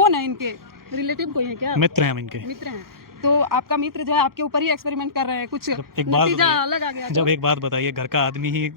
कौन है इनके रिलेटिव कोई है क्या? मित्र हैं हम इनके। मित्र हैं। तो आपका मित्र जो है आपके ऊपर ही एक्सपेरिमेंट कर रहे हैं, कुछ एक बात नतीजा बताइए, अलग आ गया जब तो? एक बात बताइए, घर का आदमी ही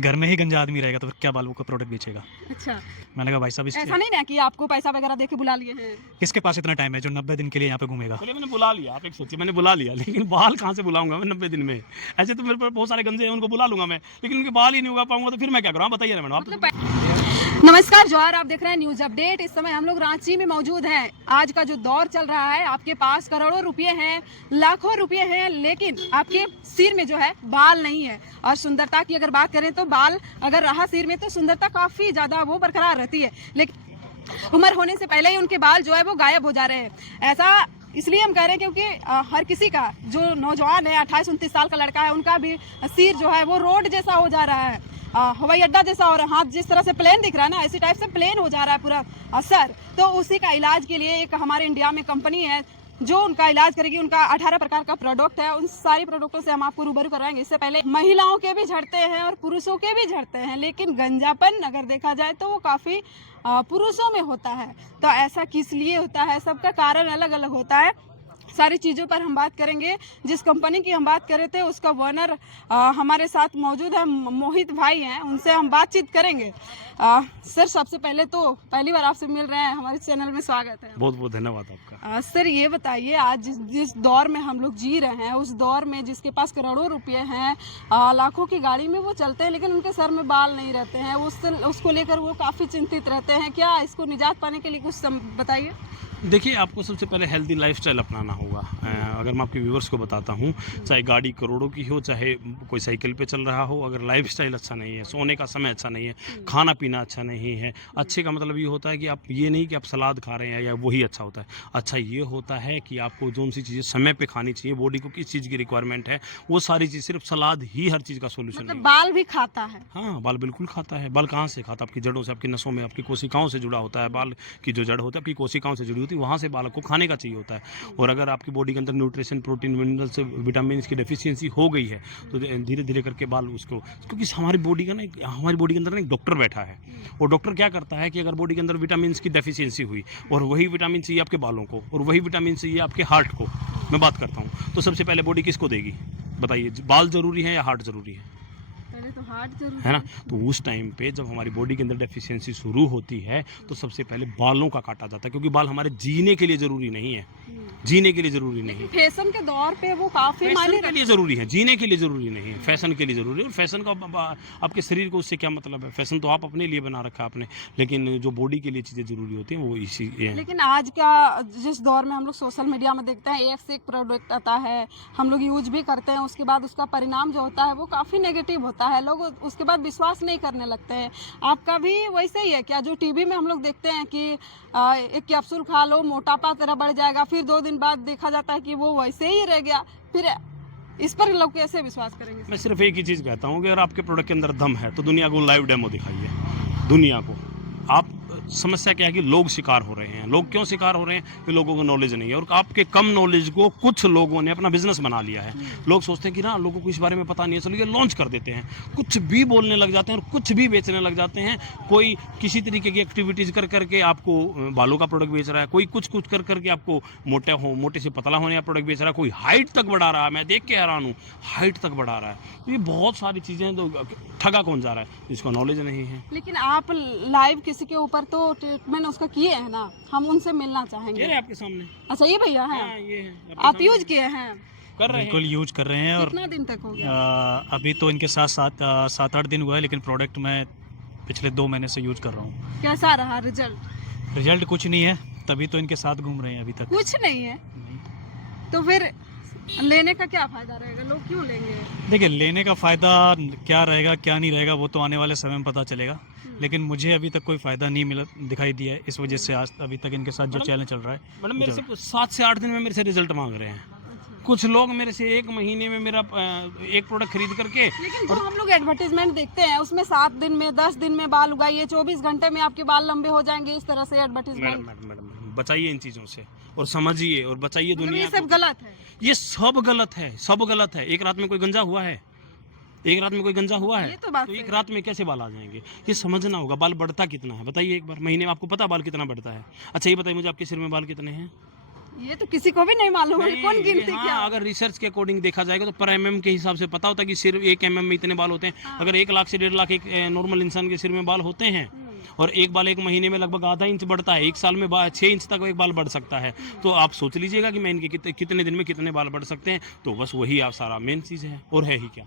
घर में ही गंजा आदमी रहेगा तो फिर क्या बालू का प्रोडक्ट बेचेगा? अच्छा, मैंने कहा भाई साहब ऐसा नहीं ना कि आपको पैसा वगैरह दे के बुला लिए हैं? किसके पास इतना टाइम है जो 90 दिन के लिए यहाँ पे घूमेगा? चलिए मैंने बुला लिया, आप एक सोचिए, मैंने बुला लिया, लेकिन बाल कहाँ से बुलाऊंगा मैं 90 दिन में? ऐसे तो मेरे पास बहुत सारे गंजे हैं, उनको बुला लूंगा मैं, लेकिन उनके बाल ही नहीं उगा पाऊंगा तो फिर मैं क्या करूँ? बताइए ना मैडम आप। नमस्कार जौहर, आप देख रहे हैं न्यूज अपडेट। इस समय हम लोग रांची में मौजूद हैं। आज का जो दौर चल रहा है, आपके पास करोड़ों रुपए हैं, लाखों रुपए हैं, लेकिन आपके सिर में जो है बाल नहीं है। और सुंदरता की अगर बात करें तो बाल अगर रहा सिर में तो सुंदरता काफी ज्यादा वो बरकरार रहती है, लेकिन उम्र होने से पहले ही उनके बाल जो है वो गायब हो जा रहे हैं। ऐसा इसलिए हम कह रहे हैं क्योंकि हर किसी का जो नौजवान है, 28-29 साल का लड़का है, उनका भी सिर जो है वो रोड जैसा हो जा रहा है, हवाई अड्डा जैसा। और हाथ जिस तरह से प्लेन दिख रहा है ना, इसी टाइप से प्लेन हो जा रहा है पूरा सर। तो उसी का इलाज के लिए एक हमारे इंडिया में कंपनी है जो उनका इलाज करेगी। उनका 18 प्रकार का प्रोडक्ट है, उन सारी प्रोडक्टों से हम आपको रूबरू कराएंगे। इससे पहले महिलाओं के भी झड़ते हैं और पुरुषों के भी झड़ते हैं, लेकिन गंजापन अगर देखा जाए तो वो काफ़ी पुरुषों में होता है। तो ऐसा किस लिए होता है, सबका कारण अलग अलग होता है। सारी चीज़ों पर हम बात करेंगे। जिस कंपनी की हम बात कर रहे थे उसका ओनर हमारे साथ मौजूद है, मोहित भाई हैं, उनसे हम बातचीत करेंगे। सर, सबसे पहले तो पहली बार आपसे मिल रहे हैं, हमारे चैनल में स्वागत है। बहुत बहुत धन्यवाद आपका। सर ये बताइए, आज जिस दौर में हम लोग जी रहे हैं, उस दौर में जिसके पास करोड़ों रुपए हैं, लाखों की गाड़ी में वो चलते हैं, लेकिन उनके सर में बाल नहीं रहते हैं, उसको लेकर वो काफ़ी चिंतित रहते हैं। क्या इसको निजात पाने के लिए कुछ बताइए? देखिए, आपको सबसे पहले हेल्दी लाइफस्टाइल अपनाना होगा। अगर मैं आपके व्यूवर्स को बताता हूँ, चाहे गाड़ी करोड़ों की हो, चाहे कोई साइकिल पे चल रहा हो, अगर लाइफस्टाइल अच्छा नहीं है, सोने का समय अच्छा नहीं है, खाना पीना अच्छा नहीं है, अच्छे का मतलब ये होता है कि आप ये नहीं कि आप सलाद खा रहे हैं या वही अच्छा होता है। अच्छा ये होता है कि आपको जो सी चीज़ें समय पे खानी चाहिए, बॉडी को किस चीज़ की रिक्वायरमेंट है, वो सारी चीज़, सिर्फ सलाद ही हर चीज़ का सोल्यूशन मतलब नहीं। बाल भी खाता है? हाँ, बाल बिल्कुल खाता है। बाल कहाँ से खाता है? आपकी जड़ों से, आपकी नसों में, आपकी कोशिकाओं से जुड़ा होता है। बाल की जो जड़ होता है आपकी कोशिकाओं से जुड़ी होती है, वहाँ से बाल को खाने का चाहिए होता है। और अगर आपकी बॉडी के अंदर न्यूट्रिशन, प्रोटीन, मिनरल्स, विटामिन की डेफिशिएंसी हो गई है तो धीरे धीरे करके बाल उसको, क्योंकि हमारी बॉडी का ना हमारी बॉडी के अंदर ना एक डॉक्टर बैठा है, और डॉक्टर क्या करता है कि अगर बॉडी के अंदर विटामिन की डेफिशिएंसी हुई, और वही विटामिन चाहिए आपके बालों को, और वही विटामिन चाहिए आपके हार्ट को, मैं बात करता हूँ, तो सबसे पहले बॉडी किसको देगी? बताइए, बाल जरूरी है या हार्ट जरूरी है? तो हार्ट जरूर है ना? तो उस टाइम पे जब हमारी बॉडी के अंदर डेफिशिएंसी शुरू होती है तो सबसे पहले बालों का काटा जाता है, क्योंकि बाल हमारे जीने के लिए जरूरी नहीं है, जीने के लिए जरूरी नहीं है। फैशन के दौर पे वो काफी मायने फैशन के लिए जरूरी है, जीने के लिए जरूरी नहीं है, फैशन के लिए जरूरी है। और फैशन का आपके शरीर को उससे क्या मतलब है? फैशन तो आप अपने लिए बना रखा है आपने, लेकिन जो बॉडी के लिए चीजें जरूरी होती हैं वो इसी है। लेकिन आज का जिस दौर में हम लोग सोशल मीडिया में देखते हैं, एक से एक प्रोडक्ट आता है, हम लोग यूज भी करते हैं, उसके बाद उसका परिणाम जो होता है वो काफ़ी नेगेटिव होता है, लोग उसके बाद विश्वास नहीं करने लगते हैं। आपका भी वैसे ही है क्या? जो टीवी में हम लोग देखते हैं कि एक कैप्सूल खा लो, मोटापा तेरा बढ़ जाएगा, फिर 2 दिन बाद देखा जाता है कि वो वैसे ही रह गया, फिर इस पर लोग कैसे विश्वास करेंगे? मैं सिर्फ एक ही चीज़ कहता हूँ कि अगर आपके प्रोडक्ट के अंदर दम है तो दुनिया को लाइव डेमो दिखाइए, दुनिया को। आप समस्या क्या है कि लोग शिकार हो रहे हैं। लोग क्यों शिकार हो रहे हैं? कि लोगों को नॉलेज नहीं है, और आपके कम नॉलेज को कुछ लोगों ने अपना बिजनेस बना लिया है। लोग सोचते हैं कि ना लोगों को इस बारे में पता नहीं है, चलो ये लॉन्च कर देते हैं, कुछ भी बोलने लग जाते हैं और कुछ भी बेचने लग जाते हैं। कोई किसी तरीके की एक्टिविटीज कर करके आपको बालों का प्रोडक्ट बेच रहा है, कोई कुछ कुछ कर करके आपको मोटे से पतला होने का प्रोडक्ट बेच रहा है, कोई हाइट तक बढ़ा रहा है। मैं देख के हैरान हूँ, हाइट तक बढ़ा रहा है। ये बहुत सारी चीज़ें, तो ठगा कौन जा रहा है? जिसको नॉलेज नहीं है। लेकिन आप लाइव किसी के ऊपर तो ट्रीटमेंट उसका किए हैं ना, हम उनसे मिलना चाहेंगे। ये आपके सामने। अच्छा, ये भैया हैं? हाँ, ये है। आप यूज किए हैं? कर रहे हैं। बिल्कुल यूज कर रहे हैं। और कितना दिन तक हो गया? अभी तो इनके साथ 7-8 दिन हुआ है, लेकिन प्रोडक्ट मैं पिछले 2 महीने से यूज कर रहा हूँ। कैसा रहा रिजल्ट? रिजल्ट कुछ नहीं है, तभी तो इनके साथ घूम रहे हैं अभी तक। कुछ नहीं है तो फिर लेने का क्या फायदा रहेगा? लोग क्यों लेंगे? देखिए, लेने का फ़ायदा क्या रहेगा क्या नहीं रहेगा वो तो आने वाले समय में पता चलेगा, लेकिन मुझे अभी तक कोई फ़ायदा नहीं मिला, दिखाई दिया है। इस वजह से आज अभी तक इनके साथ जो चैलेंज चल रहा है। मैडम, मेरे से 7 से 8 दिन में मेरे से रिजल्ट मांग रहे हैं। कुछ लोग मेरे से 1 महीने में मेरा एक प्रोडक्ट खरीद करके। लेकिन जो हम लोग एडवर्टीजमेंट देखते हैं उसमें 7 दिन में, 10 दिन में बाल उगाइए, 24 घंटे में आपके बाल लंबे हो जाएंगे, इस तरह से एडवर्टीजमेंट। मैडम बचाइए इन चीज़ों से और समझिए और बचाइए दुनिया ये सब को। गलत है। ये सब गलत है, सब गलत है। एक रात में कोई गंजा हुआ है? एक रात में कोई गंजा हुआ है? ये तो बात तो एक सही रात में कैसे बाल आ जाएंगे? ये समझना होगा। बाल बढ़ता कितना है बताइए एक बार, महीने में आपको पता बाल कितना बढ़ता है? अच्छा ये बताइए मुझे, आपके सिर में बाल कितने हैं? ये तो किसी को भी नहीं मालूम है, नहीं, कौन ये गिनती हाँ, क्या? अगर रिसर्च के अकॉर्डिंग देखा जाएगा तो पर एमएम के हिसाब से पता होता है कि सिर 1 mm में इतने बाल होते हैं। हाँ। अगर 1 लाख से 1.5 लाख एक नॉर्मल इंसान के सिर में बाल होते हैं, और एक बाल एक महीने में लगभग आधा इंच बढ़ता है, 1 साल में 6 इंच तक एक बाल बढ़ सकता है। तो आप सोच लीजिएगा कि मैं इनके कितने दिन में कितने बाल बढ़ सकते हैं। तो बस वही आप सारा मेन चीज़ है, और है ही क्या।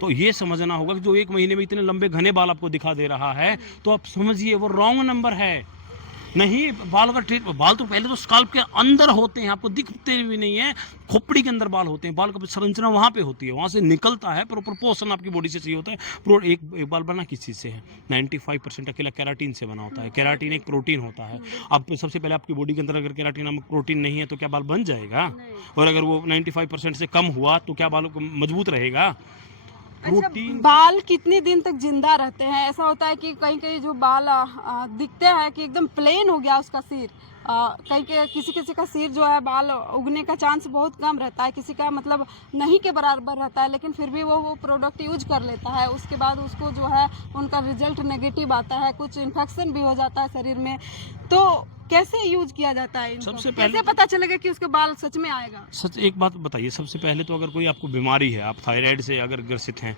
तो ये समझना होगा कि जो 1 महीने में इतने लंबे घने बाल आपको दिखा दे रहा है, तो आप समझिए वो रॉन्ग नंबर है। नहीं, बाल का बाल तो पहले तो स्काल्प के अंदर होते हैं, आपको दिखते भी नहीं है। खोपड़ी के अंदर बाल होते हैं, बाल का संरचना वहाँ पे होती है, वहाँ से निकलता है, प्रॉपर पोर्शन आपकी बॉडी से चाहिए होता है। एक बाल बना किस चीज़ से है? 95% अकेला केराटिन से बना होता है। केराटिन एक प्रोटीन होता है। अब सबसे पहले आपकी बॉडी के अंदर अगर केराटिन नामक प्रोटीन नहीं है तो क्या बाल बन जाएगा? और अगर वो 95% से कम हुआ तो क्या बाल मजबूत रहेगा? अच्छा, बाल कितने दिन तक जिंदा रहते हैं? ऐसा होता है कि कहीं कहीं जो बाल दिखते हैं कि एकदम प्लेन हो गया उसका सिर, कहीं के किसी का सिर जो है बाल उगने का चांस बहुत कम रहता है, किसी का मतलब नहीं के बराबर रहता है, लेकिन फिर भी वो प्रोडक्ट यूज कर लेता है। उसके बाद उसको जो है उनका रिजल्ट नेगेटिव आता है, कुछ इन्फेक्शन भी हो जाता है शरीर में। तो कैसे यूज किया जाता है इनको? सबसे पहले कैसे पता चलेगा कि उसके बाल सच में आएगा? सच एक बात बताइए, सबसे पहले तो अगर कोई आपको बीमारी है, आप थायराइड से अगर ग्रसित हैं,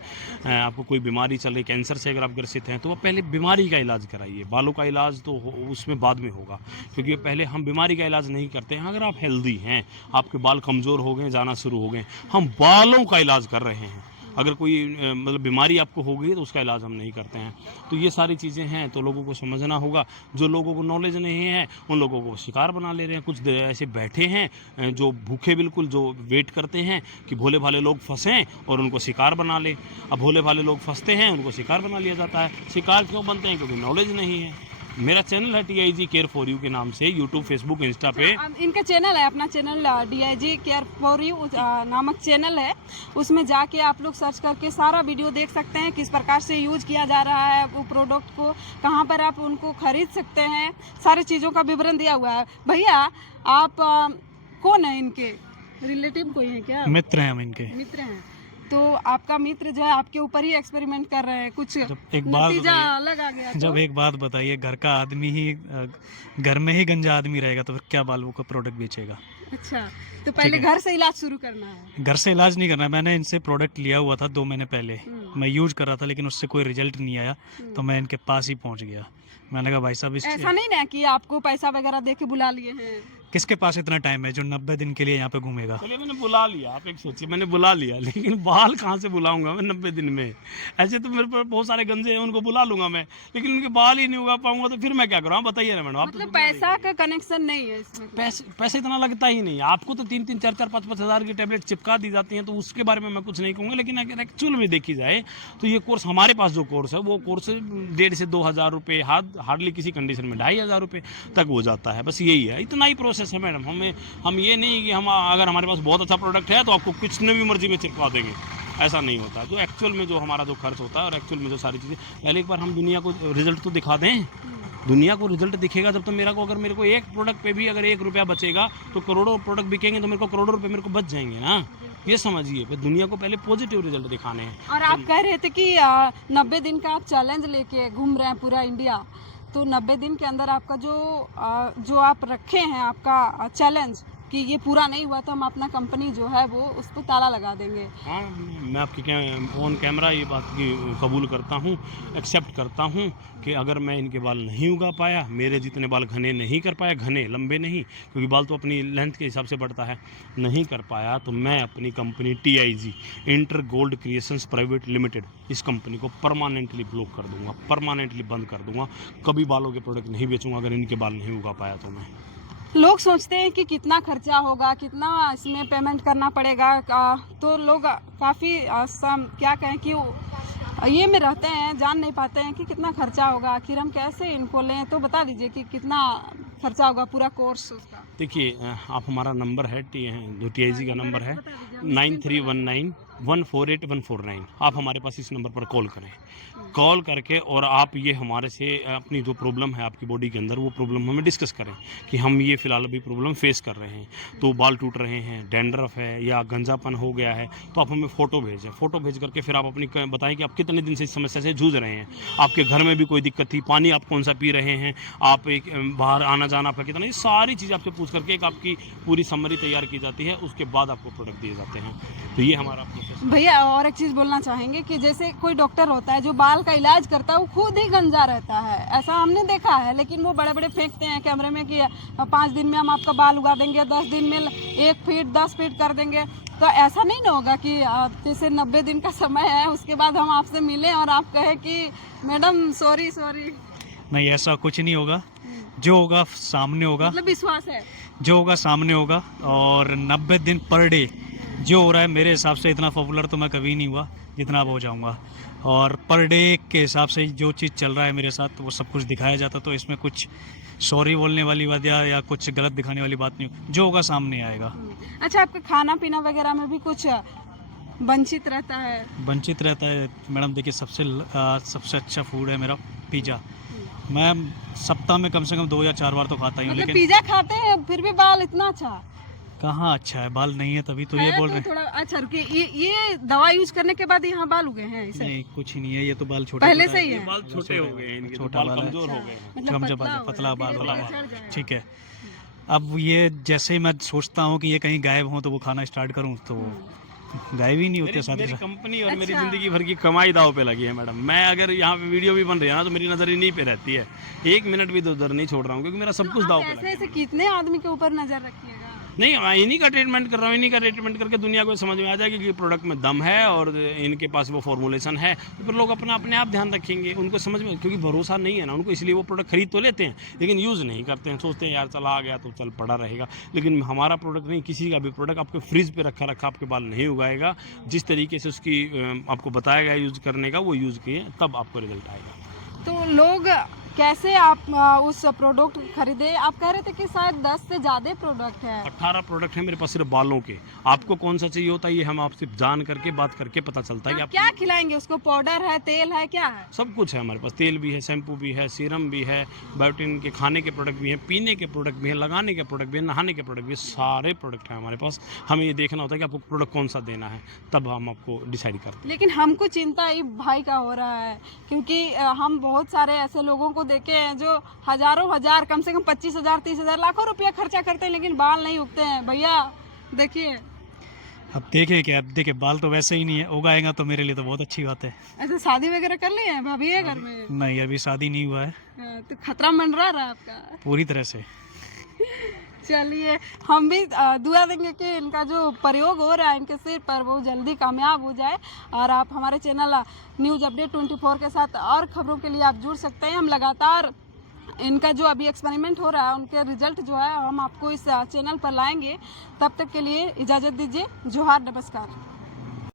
आपको कोई बीमारी चल रही, कैंसर से अगर आप ग्रसित हैं, तो आप पहले बीमारी का इलाज कराइए। बालों का इलाज तो उसमें बाद में होगा, क्योंकि पहले हम बीमारी का इलाज नहीं करते हैं। अगर आप हेल्दी हैं, आपके बाल कमज़ोर हो गए, जाना शुरू हो गए, हम बालों का इलाज कर रहे हैं। अगर कोई मतलब बीमारी आपको हो गई तो उसका इलाज हम नहीं करते हैं। तो ये सारी चीज़ें हैं, तो लोगों को समझना होगा। जो लोगों को नॉलेज नहीं है उन लोगों को शिकार बना ले रहे हैं। कुछ ऐसे बैठे हैं जो भूखे बिल्कुल, जो वेट करते हैं कि भोले भाले लोग फंसें और उनको शिकार बना ले। अब भोले भाले लोग फंसते हैं, उनको शिकार बना लिया जाता है। शिकार क्यों बनते हैं? क्योंकि नॉलेज नहीं है। मेरा चैनल है TIG केयर फॉर यू के नाम से, यूट्यूब, फेसबुक, इंस्टा पे। इनका चैनल है, अपना channel DIG care for you नामक चैनल है। उसमें जाके आप लोग सर्च करके सारा वीडियो देख सकते हैं, किस प्रकार से यूज किया जा रहा है वो प्रोडक्ट को, कहाँ पर आप उनको खरीद सकते हैं, सारी चीज़ों का विवरण दिया हुआ है। भैया आप कौन है? इनके रिलेटिव कोई है क्या? मित्र हैं हम इनके। मित्र हैं। तो आपका मित्र जो है आपके ऊपर ही एक्सपेरिमेंट कर रहे हैं, कुछ नतीजा अलग आ गया तो? जब एक बात बताइए, घर का आदमी ही घर में ही गंजा आदमी रहेगा तो फिर क्या बालों का प्रोडक्ट बेचेगा? अच्छा, तो पहले घर से इलाज शुरू करना है। घर से इलाज नहीं करना है। मैंने इनसे प्रोडक्ट लिया हुआ था 2 महीने पहले, मैं यूज कर रहा था, लेकिन उससे कोई रिजल्ट नहीं आया। तो मैं इनके पास ही पहुंच गया। मैंने कहा भाई साहब, ऐसा नहीं ना कि आपको पैसा वगैरह दे के बुला लिए हैं? किसके पास इतना टाइम है जो 90 दिन के लिए यहाँ पे घूमेगा? चलिए मैंने बुला लिया, आप एक सोचिए, मैंने बुला लिया, लेकिन बाल कहाँ से बुलाऊंगा मैं 90 दिन में? ऐसे तो मेरे पर बहुत सारे गंजे हैं, उनको बुला लूंगा मैं, लेकिन उनके बाल ही नहीं उगा पाऊंगा तो फिर मैं क्या करूँ? बताइए ना मैडम। मतलब पैसा का कनेक्शन नहीं है इसमें? पैसे इतना लगता ही नहीं। आपको तो 3-3, 4-4, 5-5 हज़ार की टेबलेट चिपका दी जाती हैं, तो उसके बारे में मैं कुछ नहीं कहूँगा। लेकिन अगर एक्चुअल में देखी जाए तो ये कोर्स, हमारे पास जो कोर्स है वो कोर्स 1,500 से 2,000 रुपये, हार्डली किसी कंडीशन में 2,500 रुपये तक हो जाता है। बस यही है, इतना ही प्रोसेस है मैडम। हम ये नहीं कि हम अगर हमारे पास बहुत अच्छा प्रोडक्ट है तो आपको कितने भी मर्जी में चिपका देंगे, ऐसा नहीं होता। जो एक्चुअल में जो हमारा जो खर्च होता है और एक्चुअल में जो सारी चीज़ें, पहले एक बार हम दुनिया को रिजल्ट तो दिखा दें। दुनिया को रिजल्ट दिखेगा जब तो मेरे को एक प्रोडक्ट पे भी अगर 1 रुपया बचेगा तो करोड़ों प्रोडक्ट बिकेंगे, तो मेरे को करोड़ों रुपये मेरे को बच जाएंगे ना। ये समझिए, दुनिया को पहले पॉजिटिव रिजल्ट दिखाने हैं। और आप कह रहे थे कि 90 दिन का आप चैलेंज लेके घूम रहे हैं पूरा इंडिया, तो 90 दिन के अंदर आपका जो आप रखे हैं आपका चैलेंज कि ये पूरा नहीं हुआ तो हम अपना कंपनी जो है वो उस पर ताला लगा देंगे। हाँ, मैं आपकी ऑन कैमरा ये बात की कबूल करता हूँ, एक्सेप्ट करता हूँ कि अगर मैं इनके बाल नहीं उगा पाया, मेरे जितने बाल घने नहीं कर पाया, घने लंबे नहीं, क्योंकि बाल तो अपनी लेंथ के हिसाब से बढ़ता है, नहीं कर पाया, तो मैं अपनी company TIG inter gold creations private limited, इस कंपनी को परमानेंटली ब्लॉक कर दूंगा, परमानेंटली बंद कर दूंगा। कभी बालों के प्रोडक्ट नहीं बेचूंगा अगर इनके बाल नहीं उगा पाया तो मैं। लोग सोचते हैं कि कितना खर्चा होगा, कितना इसमें पेमेंट करना पड़ेगा, तो लोग काफ़ी क्या कहें कि ये में रहते हैं, जान नहीं पाते हैं कि कितना खर्चा होगा, आखिर हम कैसे इनको लें। तो बता दीजिए कि कितना खर्चा होगा पूरा कोर्स उसका। देखिए, आप हमारा नंबर है, जो TIG का नंबर है 9319 148149। आप हमारे पास इस नंबर पर कॉल करें, कॉल करके और आप ये हमारे से अपनी जो प्रॉब्लम है आपकी बॉडी के अंदर वो प्रॉब्लम हमें डिस्कस करें कि हम ये फ़िलहाल अभी प्रॉब्लम फेस कर रहे हैं। तो बाल टूट रहे हैं, डैंड्रफ है या गंजापन हो गया है, तो आप हमें फ़ोटो भेजें। फ़ोटो भेज करके फिर आप अपनी बताएं कि आप कितने दिन से इस समस्या से जूझ रहे हैं, आपके घर में भी कोई दिक्कत थी, पानी आप कौन सा पी रहे हैं, आप एक बाहर आना जाना आपका कितना, ये सारी चीज़ आपसे पूछ करके एक आपकी पूरी समरी तैयार की जाती है। उसके बाद आपको प्रोडक्ट दिए जाते हैं। तो ये हमारा प्रोसेस। भैया और एक चीज़ बोलना चाहेंगे कि जैसे कोई डॉक्टर होता है जो बाल का इलाज करता है, वो खुद ही गंजा रहता है, ऐसा हमने देखा है, लेकिन वो बड़े बड़े फेंकते हैं कैमरे में कि 5 दिन में हम आपका बाल उगा देंगे, 10 दिन में 1 फीट 10 फीट कर देंगे। तो ऐसा नहीं ना होगा कि जैसे 90 दिन का समय है, उसके बाद हम आपसे मिलें और आप कहें कि मैडम सॉरी। नहीं, ऐसा कुछ नहीं होगा। जो होगा सामने होगा, मतलब विश्वास है। जो होगा सामने होगा। और 90 दिन पर डे जो हो रहा है, मेरे हिसाब से इतना पॉपुलर तो मैं कभी नहीं हुआ जितना अब हो जाऊंगा। और पर डे के हिसाब से जो चीज़ चल रहा है मेरे साथ, वो सब कुछ दिखाया जाता, तो इसमें कुछ सॉरी बोलने वाली बात या कुछ गलत दिखाने वाली बात नहीं, जो होगा सामने आएगा। अच्छा, आपका खाना पीना वगैरह में भी कुछ वंचित रहता है? वंचित रहता है मैडम। देखिए, सबसे अच्छा फूड है मेरा पिज़्ज़ा। मैं सप्ताह में कम से कम 2 या 4 बार तो खाता ही हूँ। मतलब लेकिन पिज़्ज़ा खाते हैं फिर भी बाल इतना अच्छा कहाँ अच्छा है? बाल नहीं है तभी तो ये बोल रहे हैं। थोड़ा अच्छा रुकिए, ये दवा यूज करने के बाद यहाँ बाल उगे हैं इसे? नहीं, कुछ ही नहीं है, ये तो बाल छोटे पहले से ही है? बाल छोटे हो गए हैं, इनके तो छोटा बाल बाल है। कमजोर हो गए हैं। मतलब पतला बाल धीरे वाला धीरे बाल। झड़ जाएगा। ठीक है। अब ये जैसे ही मैं सोचता हूँ कि ये कहीं गायब हों तो वो खाना स्टार्ट करूँ, तो गायब ही नहीं होते साथ ही मेरी साथ। कंपनी और मेरी अच्छा। जिंदगी भर की कमाई दाव पे लगी है मैडम। मैं अगर यहाँ पे वीडियो भी बन रही है ना, तो मेरी नज़र इन्हीं पे रहती है। 1 मिनट भी इधर नहीं छोड़ रहा हूँ, क्योंकि मेरा सब कुछ दाव पे लगा है। ऐसे कितने आदमी के ऊपर नजर रखिएगा? नहीं, मैं इन्हीं का ट्रीटमेंट कर रहा हूँ। इन्हीं का ट्रीटमेंट करके दुनिया को समझ में आ जाएगी कि प्रोडक्ट में दम है और इनके पास वो फॉर्मुलेशन है, तो फिर लोग अपने आप ध्यान रखेंगे। उनको समझ में, क्योंकि भरोसा नहीं है ना उनको, इसलिए वो प्रोडक्ट खरीद तो लेते हैं लेकिन यूज़ नहीं करते हैं। सोचते हैं यार चला आ गया तो चल पड़ा रहेगा। लेकिन हमारा प्रोडक्ट नहीं, किसी का भी प्रोडक्ट आपके फ्रिज पे रखा आपके बाल नहीं उगाएगा। जिस तरीके से उसकी आपको बताया गया यूज़ करने का, वो यूज़ किए तब आपको रिजल्ट आएगा। तो लोग कैसे आप उस प्रोडक्ट खरीदे? आप कह रहे थे कि शायद 10 से ज़्यादा प्रोडक्ट है। 18 प्रोडक्ट है मेरे पास सिर्फ बालों के। आपको कौन सा चाहिए होता है ये हम आपसे जान करके बात करके पता चलता है कि आप आप क्या खिलाएंगे उसको? पाउडर है, तेल है, क्या है? सब कुछ है हमारे पास। तेल भी है, शैम्पू भी है, सीरम भी है, बायोटिन के खाने के प्रोडक्ट भी हैं, पीने के प्रोडक्ट भी हैं, लगाने के प्रोडक्ट भी हैं, नहाने के प्रोडक्ट भी हैं। सारे प्रोडक्ट हैं हमारे पास। हमें ये देखना होता है कि आपको प्रोडक्ट कौन सा देना है, तब हम आपको डिसाइड करते हैं। लेकिन हमको चिंता इस भाई का हो रहा है, क्योंकि हम बहुत सारे ऐसे लोगों को देखे हैं जो हजारों हजार, कम से कम 25,000 30,000 लाखों रुपया खर्चा करते हैं, लेकिन बाल नहीं उगते हैं। भैया देखिए, अब देखें क्या, अब देखिए बाल तो वैसे ही नहीं है, उगाएगा तो मेरे लिए तो बहुत अच्छी बात है। ऐसे शादी वगैरह कर ली है? भाभी है घर में? नहीं, अभी शादी नहीं हुआ है। तो खतरा मंडरा रहा है आपका पूरी तरह से। चलिए, हम भी दुआ देंगे कि इनका जो प्रयोग हो रहा है इनके सिर पर, वो जल्दी कामयाब हो जाए। और आप हमारे चैनल न्यूज़ अपडेट 24 के साथ और खबरों के लिए आप जुड़ सकते हैं। हम लगातार इनका जो अभी एक्सपेरिमेंट हो रहा है, उनके रिजल्ट जो है हम आपको इस चैनल पर लाएंगे। तब तक के लिए इजाज़त दीजिए। जोहार, नमस्कार।